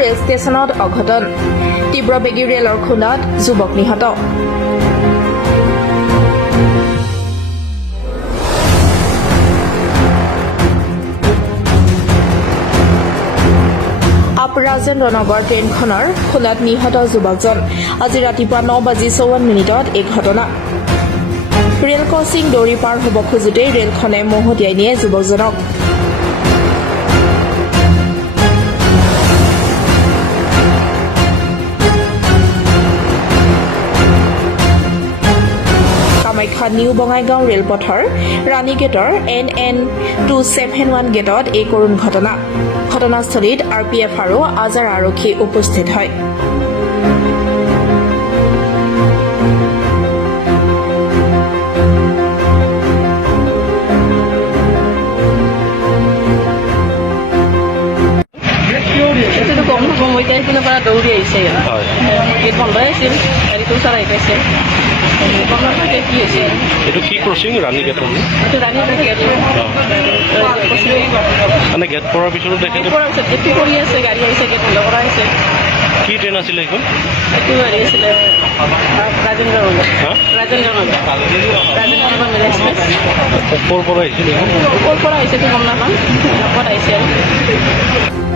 rail ষ্টেচনত অঘটন তীব্ৰবেগী ৰেলৰ খুন্দাত যুৱক নিহত ৰাজেন্দ্ৰনগৰ ট্ৰেইনখনৰ খুন্দাত নিহত যুৱকজন আজি ৰাতিপুৱা 9:54 এই ঘটনা ৰেল ক্ৰছিং দৌৰি পাৰ হ'ব খোজোতেই ৰেলখনে মহতিয়াই নিয়ে যুৱকজনক কামাখ্যা নিউ বঙাইগাঁও ৰেলপথৰ ৰাণী গেটৰ NN 271 গেটত এই কৰুণ ঘটনা ঘটনাস্থলীত RPF আৰু আজাৰ আৰক্ষী উপস্থিত হয় দৌৰি আহিছে গেট বন্ধ আছিল গাড়ীটো চলাই পাইছে এইটো কি ক্ৰছিং ৰাণী গেট মানে গেট পৰাৰ পিছতো গেটটো কৰি আছে গাড়ী আহিছে গেট বন্ধ কৰা হৈছে কি ট্ৰেইন আছিলে এইখন এইটো হেৰি আছিলে ওপৰৰ পৰা আহিছিল ওপৰৰ পৰা আহিছে গম নাপাম আহিছে আৰু